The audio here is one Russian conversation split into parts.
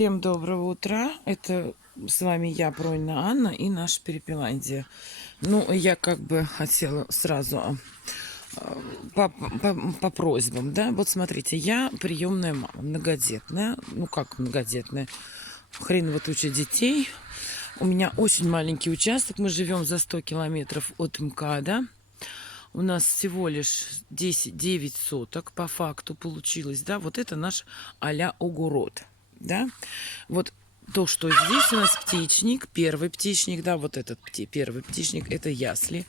Всем доброго утра. Это с вами я, Бронина Анна, и наша Перепеландия. Ну, я как бы хотела сразу по просьбам, да. Вот смотрите, я приемная мама, многодетная. Ну, как многодетная? Хреново туча детей. У меня очень маленький участок. Мы живем за 100 километров от МКАДа. У нас всего лишь 9 соток по факту получилось, да. Вот это наш а-ля огород. Да, вот то, что здесь у нас птичник, первый птичник, да, вот этот первый птичник, это ясли.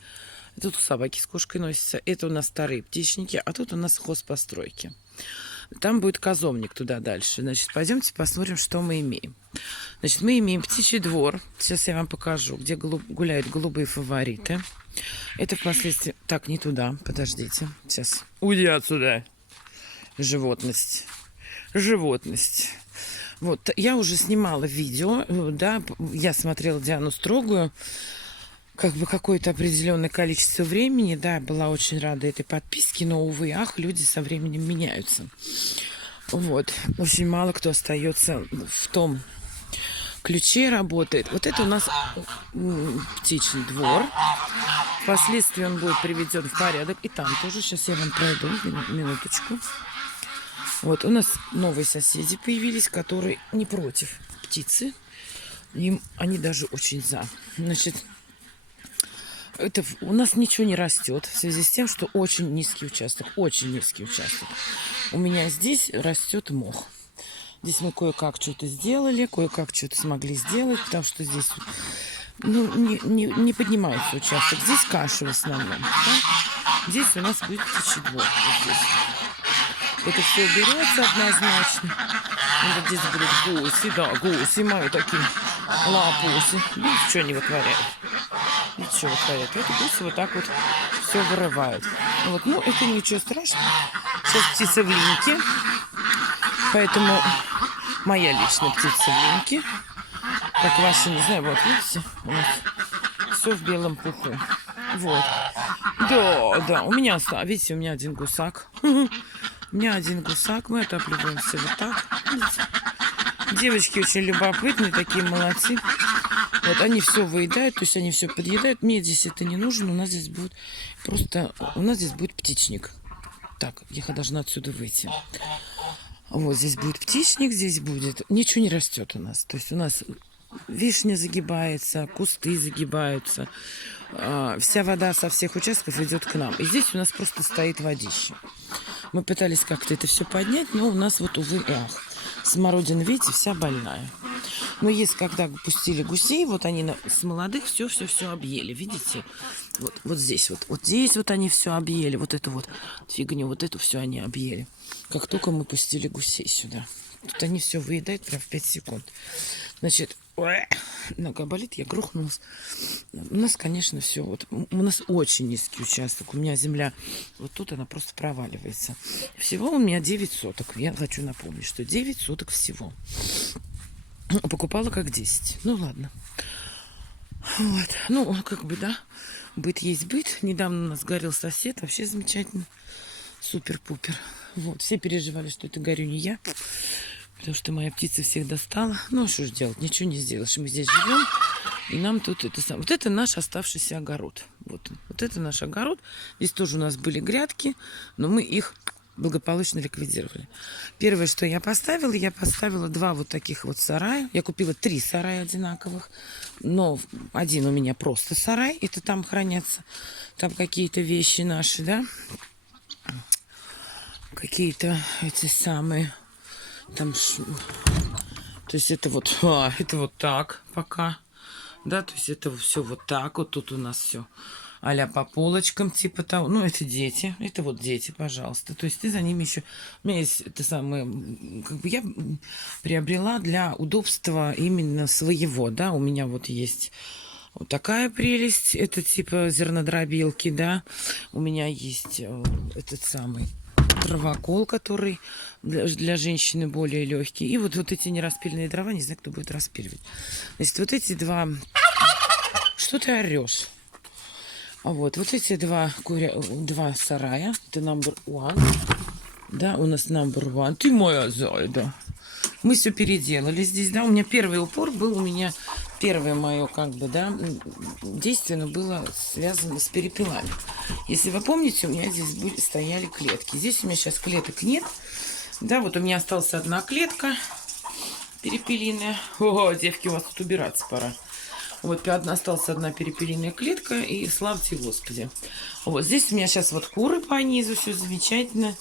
Тут собаки с кошкой носятся. Это у нас вторые птичники, а тут у нас хозпостройки. Там будет казомник туда дальше. Значит, пойдемте посмотрим, что мы имеем. Значит, мы имеем птичий двор. Сейчас я вам покажу, где гуляют голубые фавориты. Это впоследствии... Так, не туда, подождите. Сейчас. Уйди отсюда. Животность. Вот, я уже снимала видео, да, я смотрела Диану Строгую, как бы какое-то определенное количество времени, да, была очень рада этой подписке, но, увы, ах, люди со временем меняются. Вот, очень мало кто остается в том ключе, работает. Вот это у нас птичий двор. Впоследствии он будет приведен в порядок. И там тоже, сейчас я вам пройду, минуточку. Вот, у нас новые соседи появились, которые не против птицы. Они даже очень за. Значит, это, у нас ничего не растет в связи с тем, что очень низкий участок. Очень низкий участок. У меня здесь растет мох. Здесь мы кое-как что-то сделали, кое-как что-то смогли сделать, потому что здесь не поднимается участок. Здесь каша в основном. Да? Здесь у нас будет птичий двор. Вот здесь. Это все уберется однозначно. Вот здесь будут гуси, да, гуси мои такие лапуси. Видите, что они вытворяют? Видите, что вытворяют? Вот гуси вот так вот все вырывают. Вот, ну, это ничего страшного. Сейчас птица в линьке. Поэтому моя личная птица в линьке. Как ваши, не знаю, вот, видите, у нас все в белом пуху. Вот. Да, у меня, видите, у меня один гусак. У меня один гусак, мы отапливаемся вот так. Видите? Девочки очень любопытные, такие молодцы. Вот они все выедают, то есть они все подъедают. Мне здесь это не нужно, у нас здесь будет птичник. Так, я должна отсюда выйти. Вот здесь будет птичник, здесь будет... Ничего не растет у нас. То есть у нас вишня загибается, кусты загибаются. Вся вода со всех участков идет к нам. И здесь у нас просто стоит водище. Мы пытались как-то это все поднять, но у нас вот, увы, ах, смородина, видите, вся больная. Но есть, когда пустили гусей, вот они с молодых все объели, видите? Вот здесь вот они все объели, вот эту вот фигню, вот эту все они объели. Как только мы пустили гусей сюда. Тут они все выедают прям в 5 секунд. Значит, нога болит, я грохнулась. У нас, конечно, все. Вот, у нас очень низкий участок. У меня земля вот тут, она просто проваливается. Всего у меня 9 соток. Я хочу напомнить, что 9 соток всего. Покупала как 10. Ну, ладно. Вот. Ну, как бы, да. Быт есть быт. Недавно у нас горел сосед. Вообще замечательно. Супер-пупер. Вот. Все переживали, что это горю не я. Потому что моя птица всех достала. Ну, что же делать? Ничего не сделаешь. Мы здесь живем. И нам тут это самое. Вот это наш оставшийся огород. Вот это наш огород. Здесь тоже у нас были грядки. Но мы их благополучно ликвидировали. Первое, что я поставила 2 вот таких вот сарая. Я купила 3 сарая одинаковых. Но один у меня просто сарай. Это там хранятся там какие-то вещи наши, да. Какие-то эти самые... Там, то есть это вот так пока, да, то есть это все вот так, вот тут у нас все а-ля по полочкам, типа того, ну, это вот дети, пожалуйста, то есть ты за ними еще, у меня есть это самое, как бы я приобрела для удобства именно своего, да, у меня вот есть вот такая прелесть, это типа зернодробилки, да, у меня есть этот самый дровокол, который для женщины более легкий. И вот эти нераспиленные дрова, не знаю, кто будет распиливать. Значит, вот эти 2... Что ты орешь? Вот эти 2 сарая. Это number one. Да, у нас number one. Ты моя зайда. Мы все переделали здесь, да. У меня первый упор был, у меня первое мое, как бы, да, действие, оно было связано с перепелами. Если вы помните, у меня здесь стояли клетки. Здесь у меня сейчас клеток нет. Да, вот у меня осталась одна клетка перепелиная. О, девки, у вас тут убираться пора. Вот осталась одна перепелиная клетка, и славьте Господи. Вот здесь у меня сейчас вот куры по низу, все замечательно.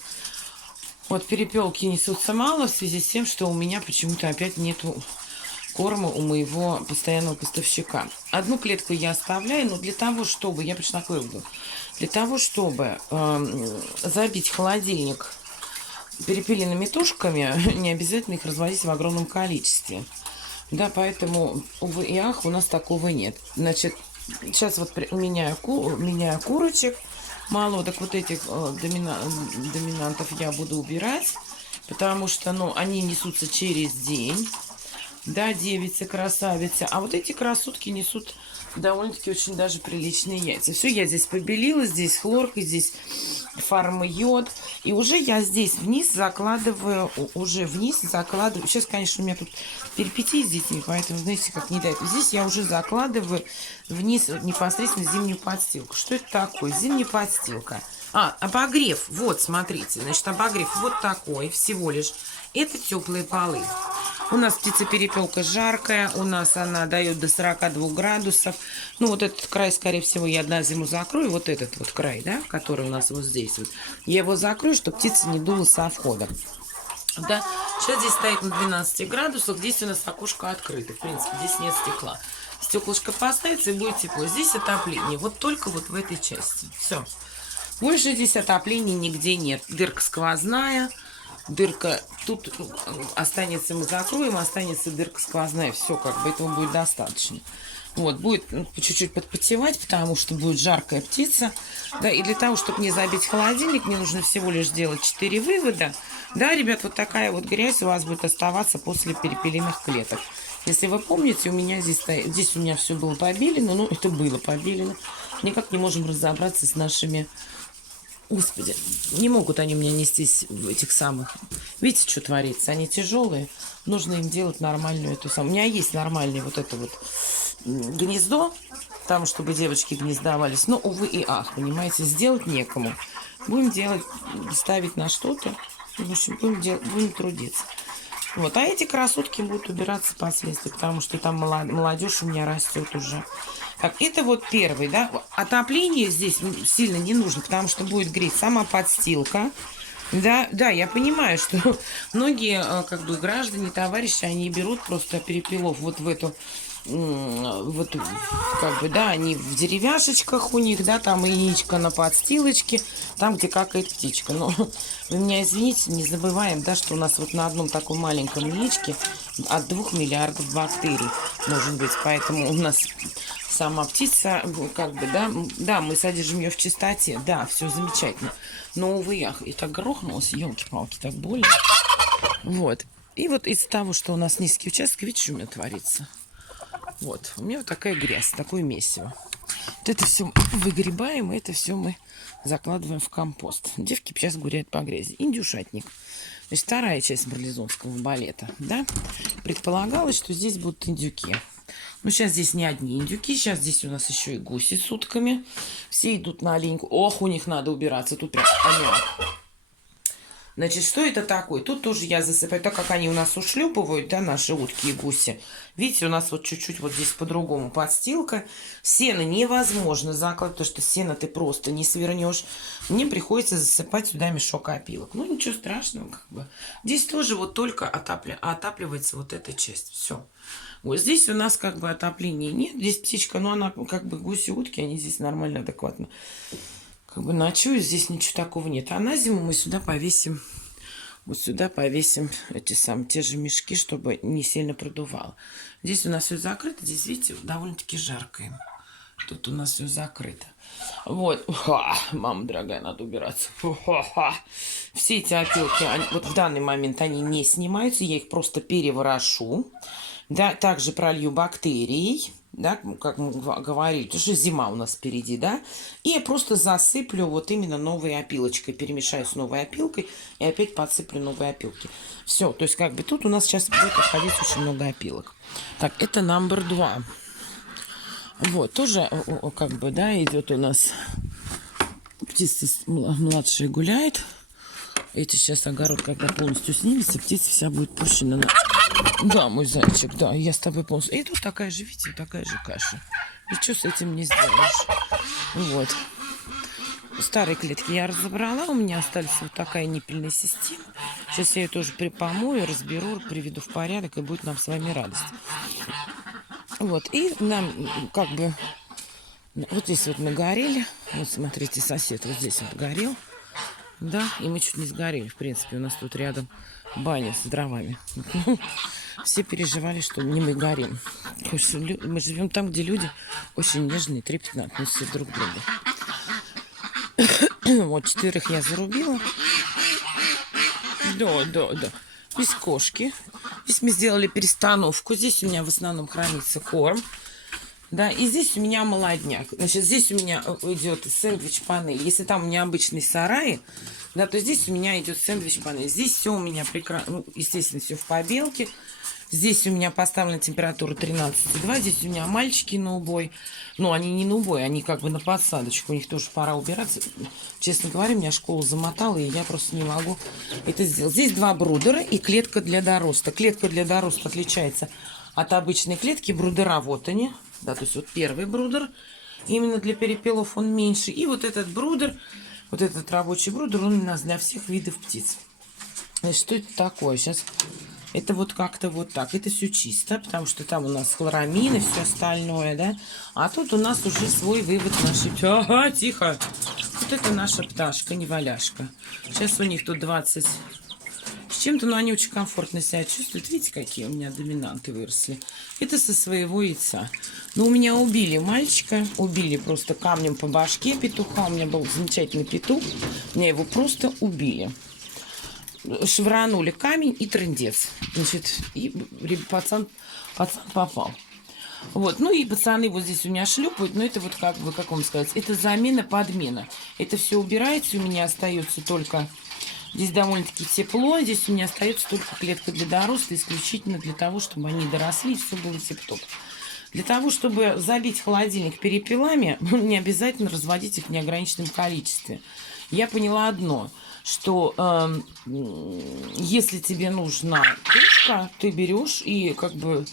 Вот перепелки несутся мало в связи с тем, что у меня почему-то опять нету корма у моего постоянного поставщика. Одну клетку я оставляю, но для того, чтобы, я пришла к выводу, для того, чтобы забить холодильник перепелиными тушками, не обязательно их разводить в огромном количестве. Да, поэтому, увы и ах, у нас такого нет. Значит, сейчас вот меняю курочек. Мало, так вот этих доминантов я буду убирать, потому что, ну, они несутся через день. Да, девицы, красавицы. А вот эти красотки несут довольно-таки очень даже приличные яйца. Все, я здесь побелила, здесь хлорка, здесь фармйод. И уже я здесь вниз закладываю, Сейчас, конечно, у меня тут перипетии с детьми, поэтому, знаете, как не дает. Здесь я уже закладываю вниз непосредственно зимнюю подстилку. Что это такое? Зимняя подстилка. Обогрев. Вот, смотрите. Значит, обогрев вот такой всего лишь. Это теплые полы. У нас птица-перепелка жаркая, у нас она дает до 42 градусов. Ну, вот этот край, скорее всего, я на зиму закрою. Вот этот вот край, да, который у нас вот здесь вот. Я его закрою, чтобы птица не дула со входа. Да, сейчас здесь стоит на 12 градусах, здесь у нас окошко открыто. В принципе, здесь нет стекла. Стеклышко поставится и будет тепло. Здесь отопление, вот только вот в этой части. Все. Больше здесь отопления нигде нет. Дырка сквозная. Дырка тут останется, мы закроем, останется дырка сквозная. Все, как бы этого будет достаточно. Вот, будет по чуть-чуть подпотевать, потому что будет жаркая птица. Да, и для того, чтобы не забить холодильник, мне нужно всего лишь сделать 4 вывода. Да, ребят, вот такая вот грязь у вас будет оставаться после перепелиных клеток. Если вы помните, у меня здесь у меня все было побелено, ну, это было побелено. Никак не можем разобраться с нашими... Господи, не могут они у меня нестись в этих самых... Видите, что творится? Они тяжелые. Нужно им делать нормальную эту самую... У меня есть нормальное вот это вот гнездо, там, чтобы девочки гнездовались. Но, увы и ах, понимаете, сделать некому. Будем делать, ставить на что-то. В общем, будем трудиться. Вот, а эти красотки будут убираться впоследствии, потому что там молодежь у меня растет уже. Так, это вот первый, да. Отопление здесь сильно не нужно, потому что будет греть сама подстилка. Да, да, я понимаю, что многие, как бы, граждане, товарищи, они берут просто перепелов вот в эту, вот, как бы, да, они в деревяшечках у них, да, там яичко на подстилочке, там, где какает птичка. Но вы меня извините, не забываем, да, что у нас вот на одном таком маленьком яичке от 2 миллиардов бактерий может быть, поэтому у нас сама птица, как бы, да, мы содержим ее в чистоте, да, все замечательно. Но, увы, я и так грохнулась, елки-палки, так больно. Вот. И вот из-за того, что у нас низкий участок, видите, что у меня творится? Вот. У меня вот такая грязь, такое месиво. Вот это все выгребаем, и это все мы закладываем в компост. Девки сейчас гуляют по грязи. Индюшатник. Значит, вторая часть марлезонского балета, да? Предполагалось, что здесь будут индюки. Но сейчас здесь не одни индюки, сейчас здесь у нас еще и гуси с утками. Все идут на оленьку. Ох, у них надо убираться. Тут прям аммиак. Значит, что это такое? Тут тоже я засыпаю, так как они у нас ушлепывают, да, наши утки и гуси. Видите, у нас вот чуть-чуть вот здесь по-другому подстилка. Сено невозможно закладывать, потому что сено ты просто не свернешь. Мне приходится засыпать сюда мешок опилок. Ну, ничего страшного, как бы. Здесь тоже вот только отапливается вот эта часть. Все. Вот здесь у нас как бы отопления нет. Здесь птичка, но она как бы гуси, утки, они здесь нормально, адекватно как бы ночуют. Здесь ничего такого нет. А на зиму мы сюда повесим, вот сюда повесим те же мешки, чтобы не сильно продувало. Здесь у нас все закрыто. Здесь, видите, довольно-таки жарко им. Тут у нас все закрыто. Вот. Мама дорогая, надо убираться. Все эти опилки, вот в данный момент они не снимаются. Я их просто переворошу. Да, также пролью бактерией. да, как мы говорили, потому что зима у нас впереди, да, и я просто засыплю вот именно новой опилочкой, перемешаю с новой опилкой и опять подсыплю новой опилки. Все, то есть как бы тут у нас сейчас будет уходить очень много опилок. Так, это номер 2. Вот, тоже как бы, да, идет у нас птица младшая гуляет. Эти сейчас огород, когда полностью снимется, птица вся будет пущена на... Да, мой зайчик, да, я с тобой полностью... И тут такая же, видите, такая же каша. Ничего с этим не сделаешь. Вот. Старые клетки я разобрала, у меня остались вот такая ниппельная система. Сейчас я ее тоже помою, разберу, приведу в порядок, и будет нам с вами радость. Вот, и нам как бы... Вот здесь вот мы горели. Вот смотрите, сосед вот здесь вот горел. Да, и мы чуть не сгорели, в принципе. У нас тут рядом баня с дровами. Все переживали, что не мы горим. Мы живем там, где люди очень нежные, трепетно относятся друг к другу. Вот 4 я зарубила. Да. Здесь кошки. Здесь мы сделали перестановку. Здесь у меня в основном хранится корм. Да, и здесь у меня молодняк. Значит, здесь у меня идет сэндвич-панель. Если там у меня обычные сараи, да, то здесь у меня идет сэндвич-панель. Здесь все у меня прекрасно, ну, естественно, все в побелке. Здесь у меня поставлена температура 13,2. Здесь у меня мальчики на убой. Ну, они не на убой, они как бы на подсадочку. У них тоже пора убираться. Честно говоря, меня школа замотала, и я просто не могу это сделать. Здесь 2 брудера и клетка для дороста. Клетка для дороста отличается от обычной клетки. Брудера вот они. Да, то есть вот первый брудер, именно для перепелов он меньше. И вот этот брудер, вот этот рабочий брудер, он у нас для всех видов птиц. Значит, что это такое? Сейчас это вот как-то вот так. Это все чисто, потому что там у нас хлорамин и все остальное, да. А тут у нас уже свой вывод нашей... Ага, тихо. Вот это наша пташка, неваляшка. Сейчас у них тут 20... С чем-то, но они очень комфортно себя чувствуют. Видите, какие у меня доминанты выросли. Это со своего яйца. Но у меня убили мальчика. Убили просто камнем по башке петуха. У меня был замечательный петух. Меня его просто убили. Швырнули камень и трындец. Значит, и пацан попал. Вот, ну и пацаны вот здесь у меня шлепают, но это вот как бы, как вам сказать, это замена-подмена. Это все убирается, у меня остается только... Здесь довольно-таки тепло, здесь у меня остается только клетка для дороста, исключительно для того, чтобы они доросли, и все было тип-топ. Для того, чтобы забить холодильник перепелами, не обязательно разводить их в неограниченном количестве. Я поняла одно, что если тебе нужна тушка, ты берешь и как бы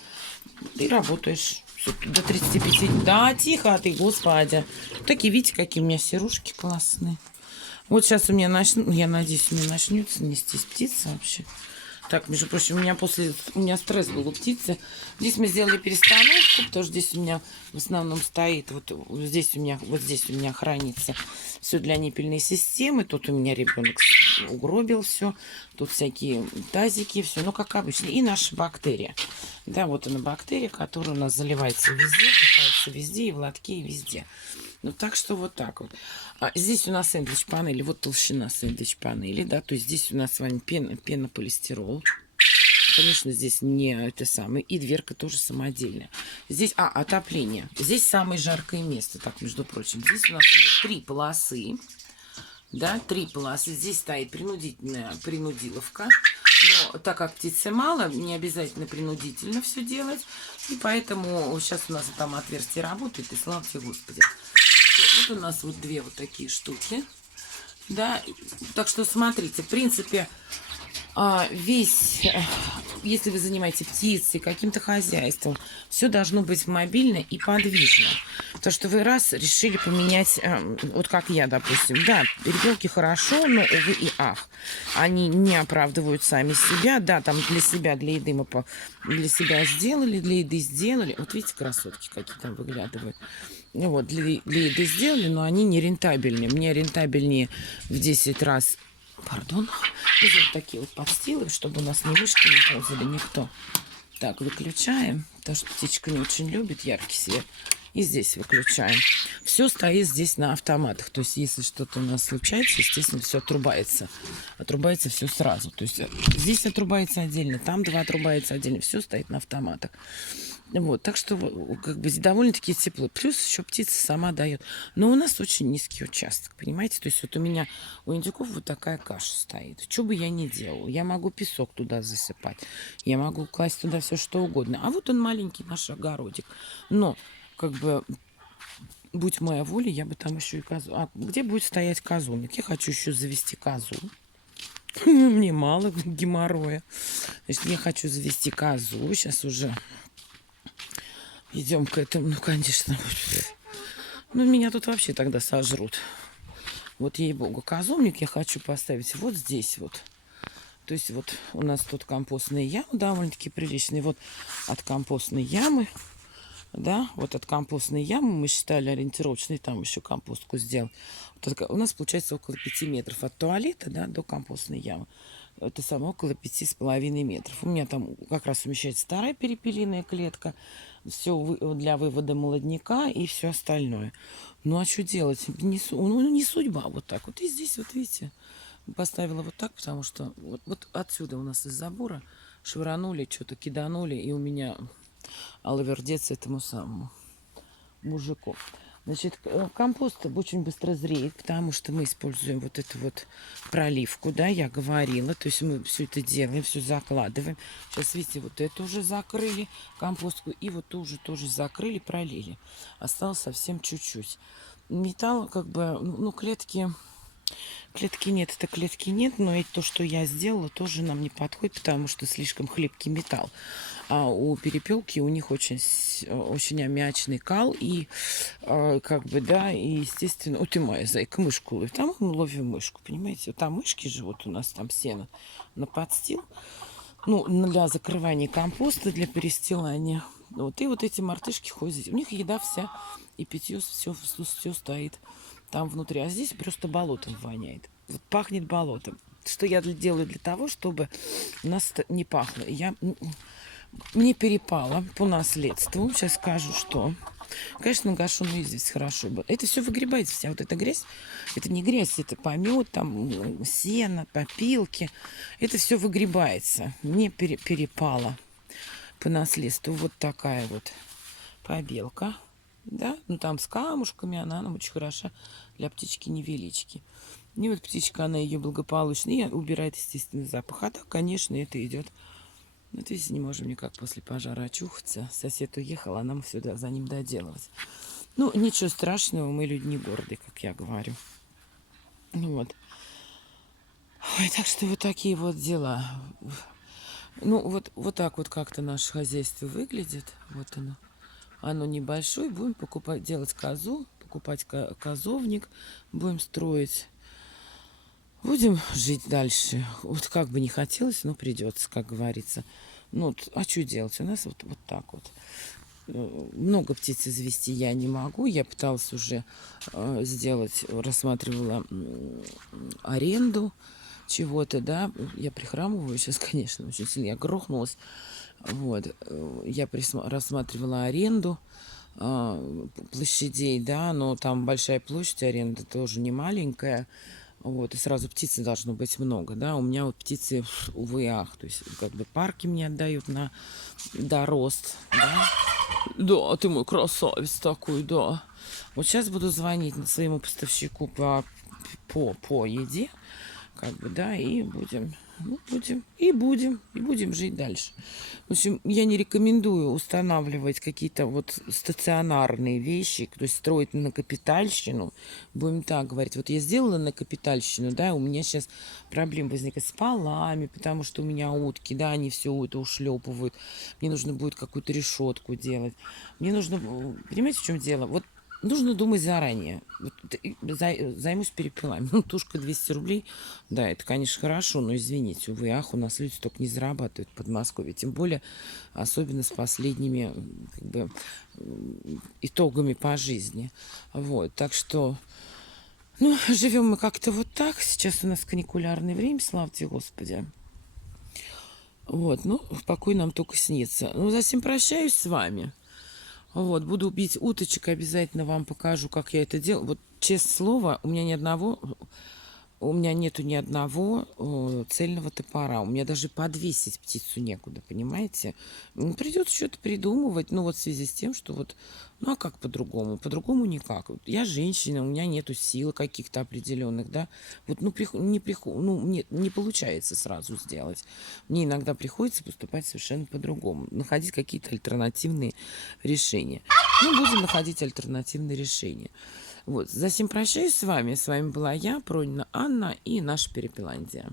ты работаешь до 35. Да, тихо ты, господи. Такие, видите, какие у меня серушки классные. Вот сейчас у меня я надеюсь, у меня начнется нестись птица вообще. Так, между прочим, у меня стресс был у птицы. Здесь мы сделали перестановку, потому что здесь у меня в основном стоит, вот здесь у меня хранится все для ниппельной системы. Тут у меня ребенок угробил все. Тут всякие тазики, все, ну, как обычно. И наша бактерия. Да, вот она бактерия, которая у нас заливается везде, питается везде, и в лотке, и везде. Ну, так что вот так вот. Здесь у нас сэндвич-панели, вот толщина сэндвич-панели, да, то есть здесь у нас с вами пенополистирол. Конечно, здесь не это самое. И дверка тоже самодельная. Здесь, отопление. Здесь самое жаркое место, так, между прочим. Здесь у нас 3 полосы. Да, 3 полосы. Здесь стоит принудиловка. Но так как птицы мало, не обязательно принудительно все делать. И поэтому сейчас у нас там отверстие работает. И слава тебе, Господи. Вот у нас вот 2 вот такие штуки. Да, так что смотрите, в принципе, если вы занимаетесь птицей, каким-то хозяйством, все должно быть мобильно и подвижно. То, что вы раз решили поменять, вот как я, допустим, да, перепелки хорошо, но, увы и ах, они не оправдывают сами себя, да, там для себя, для еды мы для себя сделали, для еды сделали. Вот видите, красотки какие там выглядывают. Ну вот, для еды сделали, но они не рентабельные. Мне рентабельнее в 10 раз... Пардон. Вот такие вот подстилы, чтобы у нас ни мышки не ползали, никто. Так, выключаем. Потому что птичка не очень любит яркий свет. И здесь выключаем. Все стоит здесь на автоматах. То есть, если что-то у нас случается, естественно, все отрубается. Отрубается все сразу. То есть, здесь отрубается отдельно, там 2 отрубается отдельно. Все стоит на автоматах. Вот, так что как бы довольно-таки тепло. Плюс еще птица сама дает. Но у нас очень низкий участок, понимаете? То есть вот у меня, у индюков вот такая каша стоит. Что бы я ни делала, я могу песок туда засыпать, я могу класть туда все что угодно. А вот он маленький наш огородик. Но как бы, будь моя воля, я бы там еще и козу. А где будет стоять козулник? Я хочу еще завести козу. Мне мало геморроя. Значит, я хочу завести козу. Сейчас уже идем к этому. Ну, конечно. Ну, меня тут вообще тогда сожрут. Вот, ей-богу, козомник я хочу поставить вот здесь вот. То есть вот у нас тут компостные ямы довольно-таки приличные. Вот от компостной ямы, да, вот от компостной ямы мы считали ориентировочной, там еще компостку сделать. Вот у нас получается около 5 метров от туалета, да, до компостной ямы. Это само около 5,5 метров. У меня там как раз умещается старая перепелиная клетка, все для вывода молодняка и все остальное. Ну а что делать? Не судьба вот так вот. И здесь вот видите, поставила вот так, потому что вот отсюда у нас из забора швырнули, что-то киданули, и у меня алавердец этому самому мужику. Значит, компост очень быстро зреет, потому что мы используем вот эту вот проливку, да, я говорила. То есть мы все это делаем, все закладываем. Сейчас, видите, вот это уже закрыли, компостку, и вот ту уже тоже закрыли, пролили. Осталось совсем чуть-чуть. Металл, как бы, ну, клетки нет, это клетки нет, но и то, что я сделала, тоже нам не подходит, потому что слишком хлипкий металл. А у перепелки у них очень аммиачный кал, и как бы, да, и естественно, вот и моя зайка мышку ловит. Там мы ловим мышку, понимаете? Вот там мышки живут у нас, там сено на подстил. Ну, для закрывания компоста, для перестилания. Вот, и вот эти мартышки ходят. У них еда вся, и питье все стоит там внутри. А здесь просто болотом воняет. Вот пахнет болотом. Что я делаю для того, чтобы у нас не пахло. Мне перепало по наследству. Сейчас скажу, что. Конечно, гашеную здесь хорошо было. Это все выгребается, вся вот эта грязь. Это не грязь, это помет, там сено, попилки. Это все выгребается. Мне перепало по наследству вот такая вот побелка. Да, ну там с камушками она нам очень хороша для птички-невелички. И вот птичка, она ее благополучно и убирает естественный запах. А так, конечно, это идет. Вот видите, не можем никак после пожара очухаться. Сосед уехал, а нам сюда за ним доделывать. Ну, ничего страшного, мы люди не гордые, как я говорю. Ну вот. Ой, так что вот такие вот дела. Ну, вот так вот как-то наше хозяйство выглядит. Вот оно. Оно небольшое. Будем покупать, делать козу, покупать козовник. Будем строить. Будем жить дальше. Вот как бы не хотелось, но придется, как говорится. Ну, а что делать? У нас вот так вот. Много птиц завести я не могу. Я пыталась уже сделать, рассматривала аренду чего-то, да. Я прихрамываю сейчас, конечно, очень сильно. Я грохнулась. Вот. Я рассматривала аренду площадей, да, но там большая площадь аренды, тоже не маленькая. Вот, и сразу птицы должно быть много, да. У меня вот птицы, увы, ах, то есть как бы парки мне отдают на дорост, да. Да, ты мой красавец такой, да. Вот сейчас буду звонить своему поставщику по еде, как бы, да, и будем жить дальше. В общем, я не рекомендую устанавливать какие-то вот стационарные вещи, то есть строить на капитальщину, будем так говорить. Вот я сделала на капитальщину, да, у меня сейчас проблемы возникают с полами, потому что у меня утки, да, они все это ушлепывают. Мне нужно будет какую-то решетку делать. Мне нужно, понимаете, в чем дело? Вот нужно думать заранее. Вот, займусь перепелами. Ну, тушка 200 рублей. Да, это, конечно, хорошо, но извините, увы, ах, у нас люди столько не зарабатывают в Подмосковье. Тем более, особенно с последними как бы, итогами по жизни. Вот, так что, ну, живем мы как-то вот так. Сейчас у нас каникулярное время, слава тебе, Господи. Вот, ну, покой нам только снится. Ну, затем прощаюсь с вами. Вот, буду бить уточек, обязательно вам покажу, как я это делаю. Вот, честное слово, у меня ни одного У меня нету ни одного цельного топора. У меня даже подвесить птицу некуда, понимаете? Придется что-то придумывать, ну вот в связи с тем, что вот, ну а как по-другому? По-другому никак. Вот я женщина, у меня нету сил каких-то определенных, да. Вот, ну, ну, не получается сразу сделать. Мне иногда приходится поступать совершенно по-другому, находить какие-то альтернативные решения. Мы будем находить альтернативные решения. Вот, за сим прощаюсь с вами. С вами была я, Пронина Анна и наша Перепеландия.